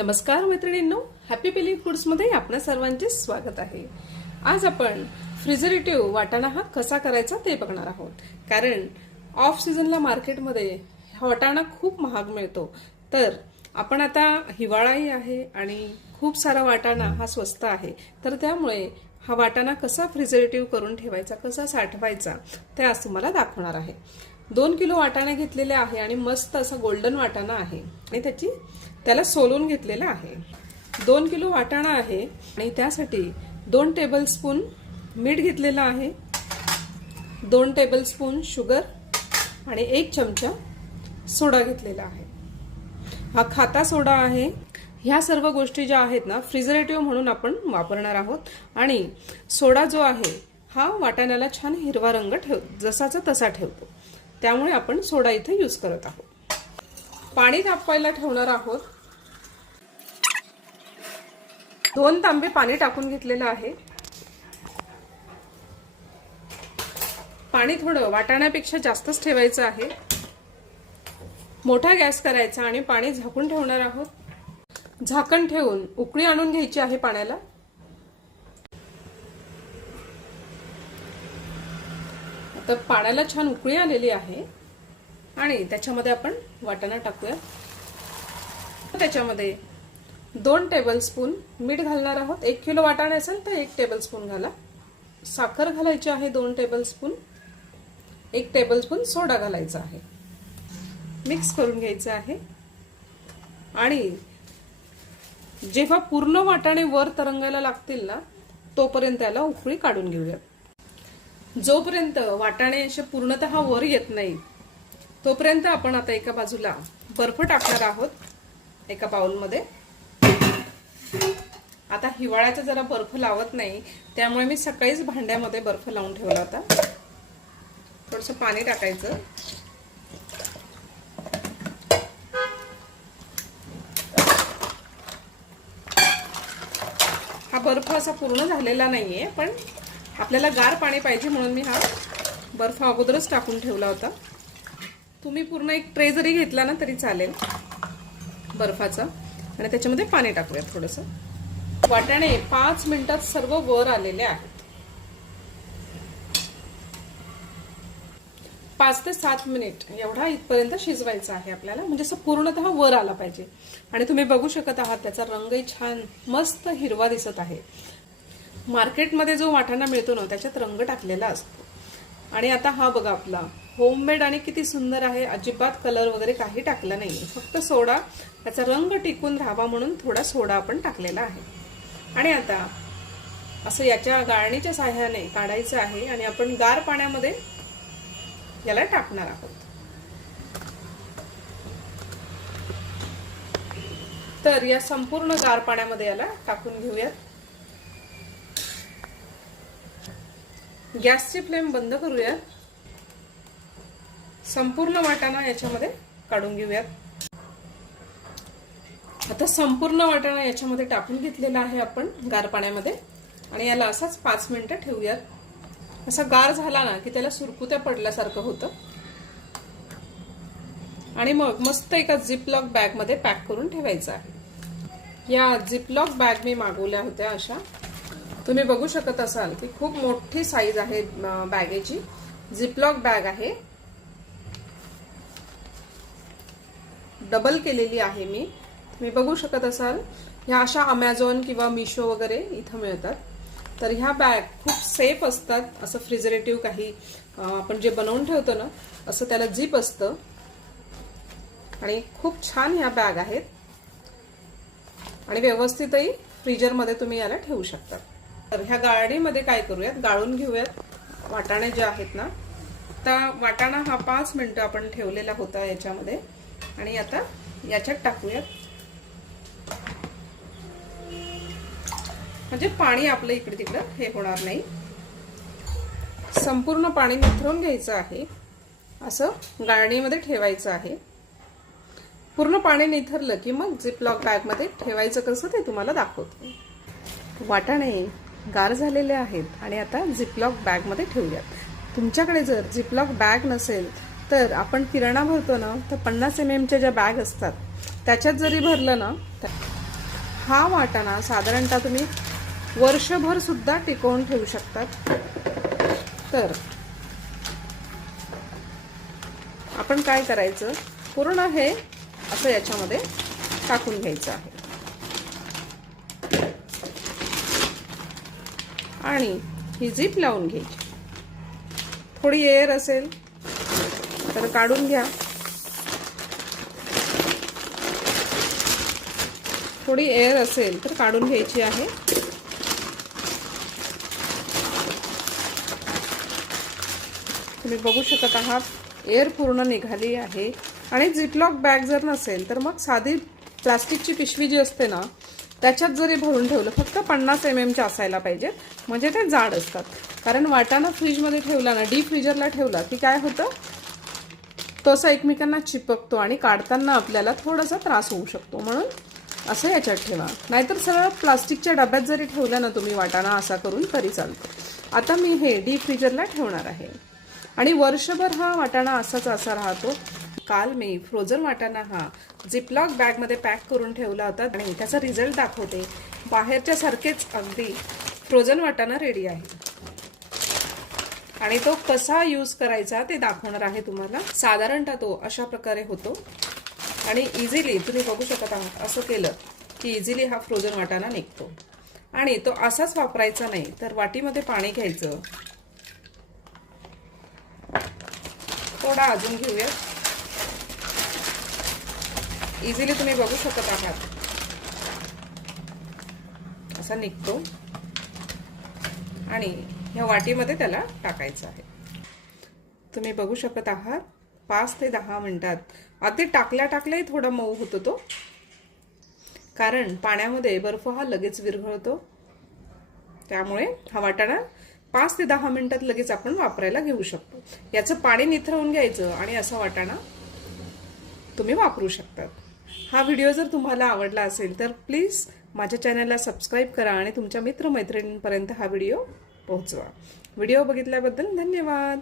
नमस्कार मैत्रिणींनो, हॅपी पिलिंग फूड्समध्ये आपणा सर्वांचे स्वागत आहे। आज आपण फ्रिजरेटिव्ह वाटाणा हा कसा करायचा ते बघणार आहोत। कारण ऑफ सीझनला मार्केटमध्ये वाटाणा खूप महाग मिळतो, तर आपण आता हिवाळाही आहे आणि खूप सारा वाटाणा हा स्वस्त आहे, तर त्यामुळे हा वाटाणा कसा फ्रिजरेटिव्ह करून ठेवायचा, कसा साठवायचा ते आज तुम्हाला दाखवणार आहे। 2 किलो वाटाणे घेतलेले आहे आणि मस्त असा गोल्डन वाटाणा आहे आणि त्याला सोलून घेतलेला आहे। 2 किलो वाटाणा आहे आणि त्यासाठी 2 टेबलस्पून मीठ घेतलेला आहे, 2 टेबलस्पून शुगर आणि 1 चमचा सोडा घेतलेला आहे। हा खाता सोडा आहे। ह्या सर्व गोष्टी ज्या आहेत ना फ्रिजरेटिव्ह म्हणून आपण वापरणार आहोत आणि सोडा जो आहे हा वाटाण्याला छान हिरवा रंग जसाचा तसा ठेवतो, त्यामुळे आपण सोडा इथे यूज करत आहोत। पाणी तापवायला ठेवणार आहोत। 2 तांबे पाणी टाकून घेतलेलं आहे। पाणी थोडं वाटाण्यापेक्षा जास्तच ठेवायचं आहे। मोठा गॅस करायचा आणि पाणी झाकून ठेवणार आहोत। झाकण ठेवून उकळी आणून घ्यायची आहे पाण्याला। आता पाण्याला छान उकळी आलेली आहे आणि त्याच्यामध्ये आपण वाटाणा टाकूया। त्याच्यामध्ये 2 टेबलस्पून मीठ घालणार आहोत। 1 किलो वाटाणे असेल तर 1 टेबलस्पून घाला। साखर घालायची आहे 2 टेबलस्पून। 1 टेबलस्पून सोडा घालायचा आहे। मिक्स करून घ्यायचं आहे आणि जेव्हा पूर्ण वाटाणे वर तरंगायला लागतील ना तोपर्यंत त्याला उकळी काढून घेऊया। जोपर्यंत वाटाणे असे पूर्णतः वर येत नाही तोपर्यंत आपण आता एका बाजूला बर्फ टाकणार आहोत एका बाउलमध्ये। आता हिवाळ्याचा जरा बर्फ लावत नाही, त्यामुळे मी सकाळीच भांड्यामध्ये बर्फ लावून ठेवला होता। थोडंसं पाणी टाकायचं। हा बर्फ असा पूर्ण झालेला नाहीये, पण आपल्याला गार पाणी पाहिजे म्हणून मी हा बर्फ अगोदरच टाकून ठेवला होता। तुम्ही पूर्ण एक ट्रे जरी घेतला ना तरी चालेल बर्फाचा। आणि त्याच्यामध्ये पाणी टाकूया थोडंसं। वाटाणे 5 मिनिटात सर्व वर आलेले आहेत। 5 ते 7 मिनिट एवढा इथपर्यंत शिजवायचा आहे आपल्याला, म्हणजे असं पूर्णतः वर आला पाहिजे। आणि तुम्ही बघू शकत आहात त्याचा रंगही छान मस्त हिरवा दिसत आहे। मार्केटमध्ये जो वाटाणा मिळतो ना त्याच्यात रंग टाकलेला असतो। आणि आता हा बघा आपला होममेड आणि किती सुंदर आहे। अजिबात कलर वगैरे काही टाकला नाही, फक्त सोडा, त्याचा रंग टिकून राहावा म्हणून थोडा सोडा आपण टाकलेला आहे। आणि आता असं याच्या गाळणीच्या साहाय्याने काढायचं आहे आणि आपण गार पाण्यामध्ये याला टाकणार आहोत। तर या संपूर्ण गार पाण्यामध्ये याला टाकून घेऊयात। गॅसची फ्लेम बंद करूयात। संपूर्ण वाटाणा याच्यामध्ये काढून घेऊयात। आता संपूर्ण वाटाणा याच्यामध्ये टाकून घेतलेला आहे आपण गार पाण्यामध्ये आणि याला असाच 5 मिनिटं ठेवूयात। असा गार झाला ना की त्याला सुरकुत्या पडल्यासारखं होतं आणि मग मस्त एका झिपलॉक बॅग मध्ये पॅक करून ठेवायचं आहे। या झिपलॉक बॅग मी मागवल्या होत्या अशा, तुम्ही बघू शकत असाल की खूप मोठी साईज आहे बॅगेची। झिपलॉक बॅग आहे, डबल केलेली आहे मी। तुम्ही बघू शकत असाल ह्या अशा अमेझॉन किंवा मिशो वगैरे इथं मिळतात। तर ह्या बॅग खूप सेफ असतात। असं फ्रिजरेटिव्ह काही आपण जे बनवून ठेवतो ना असं त्याला झिप असतं आणि खूप छान ह्या बॅग आहेत आणि व्यवस्थितही फ्रीजर मध्ये तुम्ही याला ठेवू शकता। तर ह्या गाळणीमध्ये काय करूयात, गाळून घेऊयात वाटाणे जे आहेत ना। आता वाटाणा हा 5 मिनिटं आपण ठेवलेला होता याच्यामध्ये आणि आता याच्यात टाकूयात, म्हणजे पाणी आपलं इकडे तिकडे हे होणार नाही। संपूर्ण पाणी निथळून घ्यायचं आहे, असं गाळणीमध्ये ठेवायचं आहे। पूर्ण पाणी निथरलं की मग झिपलॉक बॅग मध्ये ठेवायचं कसं ते तुम्हाला दाखवते। वाटाणे गार झालेले आहेत आणि आता झिपलॉक बॅग मध्ये ठेवूयात। तुमच्याकडे जर झिपलॉक बॅग नसेल तर आपण किराणा भरतो ना तर 50 mm च्या ज्या बॅग असतात त्याच्यात जरी भरलं ना हा वाटाणा साधारणतः तुम्ही वर्षभर सुद्धा टिकवून ठेवू शकतात. तर आपण काय करायचं, पूर्ण हे असं याच्यामध्ये टाकून घ्यायचं आहे आणि ही झीप लावून घ्यायची. थोडी एअर असेल तर काढून घ्या, थोडी एअर असेल तर काढून घ्यायची आहे. तुम्ही बघू शकत आहात एअर पूर्ण निघाली आहे. आणि झिपलॉक बॅग जर नसेल तर मग साधी प्लास्टिकची पिशवी जी असते ना त्याच्यात जरी भरून ठेवलं, फक्त 50 mm च्या असायला पाहिजे, म्हणजे ते जाड असतात. कारण वाटाणा फ्रीजमध्ये ठेवला ना, डीप फ्रीजरला ठेवला की काय होतं, तो असं एकमेकांना चिपकतो आणि काढताना आपल्याला थोडासा त्रास होऊ शकतो. म्हणून असं याच्यात ठेवा. नाहीतर सरळ प्लास्टिकच्या डब्यात जरी ठेवला ना तुम्ही वाटाणा असा करून तरी चालतो. आता मी हे डीप फ्रीजरला ठेवणार आहे आणि वर्षभर हा वाटाणा असाच असा राहतो. काल मी फ्रोझन वाटाणा हा झिपलॉक बॅगमध्ये पॅक करून ठेवला होता आणि त्याचा रिझल्ट दाखवते. बाहेरच्या सारखेच अगदी फ्रोझन वाटाणा रेडी आहे आणि तो कसा यूज करायचा ते दाखवणार आहे तुम्हाला. साधारणतः तो अशा प्रकारे होतो आणि इझिली तुम्ही बघू शकत आहात. असं केलं की इझिली हा फ्रोझन वाटाणा निघतो. आणि तो असाच वापरायचा नाही, तर वाटीमध्ये पाणी घ्यायचं. थोडा अजून घेऊया. इझिली तुम्ही बघू शकत आहात असा निघतो आणि ह्या वाटीमध्ये त्याला टाकायचं आहे. तुम्ही बघू शकत आहात 5 ते 10 मिनिटात अगदी टाकल्याही थोडा मऊ होतो तो, कारण पाण्यामध्ये बर्फ हा लगेच विरघळतो. त्यामुळे हा वाटाणा 5 ते 10 मिनिटात लगेच आपण वापरायला घेऊ शकतो. याचं पाणी निथळून घ्यायचं आणि असा वाटाणा तुम्ही वापरू शकतात. हा व्हिडिओ जर तुम्हाला आवडला असेल तर प्लीज माझ्या चॅनलला सबस्क्राईब करा आणि तुमच्या मित्रमैत्रिणींपर्यंत हा व्हिडिओ पोहोचवा. व्हिडिओ बघितल्याबद्दल धन्यवाद.